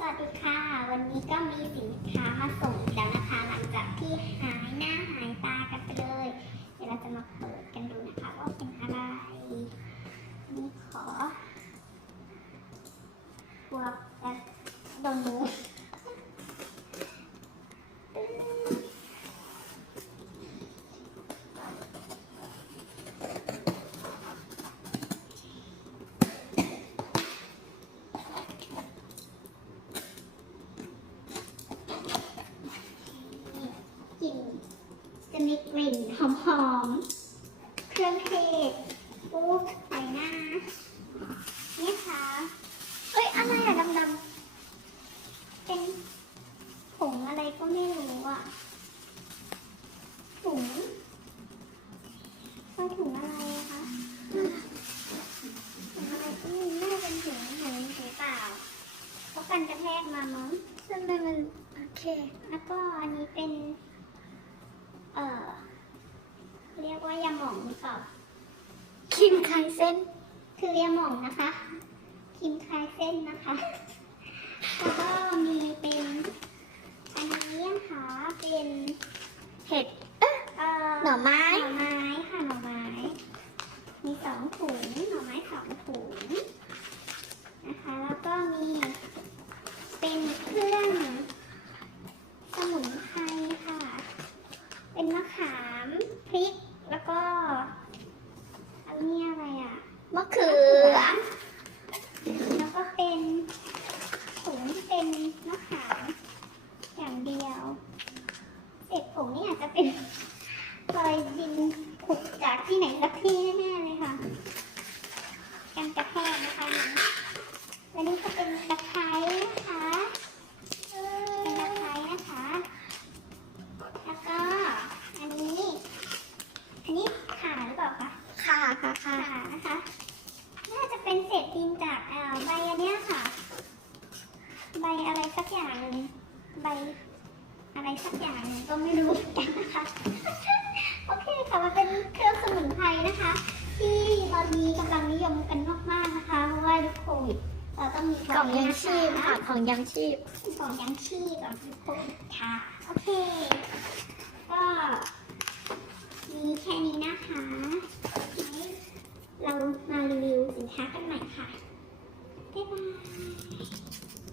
สวัสดีค่ะ วันนี้ก็มีสินค้ามาส่งอีกแล้วนะคะ หลังจากที่หายหน้าหายตากันไปเลย เดี๋ยวเราจะมาเปิดกันดูนะคะว่าเป็นอะไรนี่ขอบวกแบบโดนมือกลิ่น จะมีกลิ่นหอมๆ เครื่องเทศปูใส่หน้า นี่ค่ะ เอ้ย อะไรอะดำๆ เป็นผงอะไรก็ไม่รู้อะถุงใช่ถุงอะไรอะคะถุงอะไรก็ไม่รู้น่าจะเป็นถุงหนูหรือเปล่าเพราะกันกระแทกมามั้งทำไมมันโอเค แล้วก็อันนี้เป็น เออเรียกว่ายาหม่องหรือเปล่าครีมคลายเส้น คือยาหม่องนะคะครีมคลายเส้นนะคะแล้วก็มีเป็นนี้นะคะเป็น เห็ด เอ่อ หน่อไม้ หน่อไม้ค่ะหน่อไม้ มีสองถุงหน่อไม้สองถุงนะคะ แล้วก็มีเป็นเครื่องสมุนไพรค่ะ เป็นมะขามพริกแล้วก็อันนี้อะไรอะ มะ เขือ แล้วก็เป็นถุงที่เป็นมะขามอย่างเดียวเศษผงนี่อาจจะเป็นรอยดินขุดจากที่ไหนสักที่แน่ๆเลยค่ะการกระแทกนะคะอันนี้ก็เป็นตะไคร้นะคะเป็นตะไคร้นะคะ แล้วก็อันนี้ อันนี้ขาหรือเปล่าคะค่ะค่ะค่ะค่ะนะคะ น่าจะเป็นเศษดินจากเอ่อใบอันเนี้ยค่ะ ใบอะไรสักอย่างหนึ่งใบอะไรสักอย่างหนึ่งก็ไม่รู้เหมือนกันนะคะ โอเคค่ะมันเป็นเครื่องสมุนไพรนะคะ ที่ตอนนี้กำลังนิยมกันมากๆนะคะเพราะว่ายุคโควิดเราต้องมีกล่องยังชีพค่ะของยังชีพกล่องยังชีพของยุคโควิดค่ะ โอเค ทักกันใหม่ค่ะ บ๊ายบาย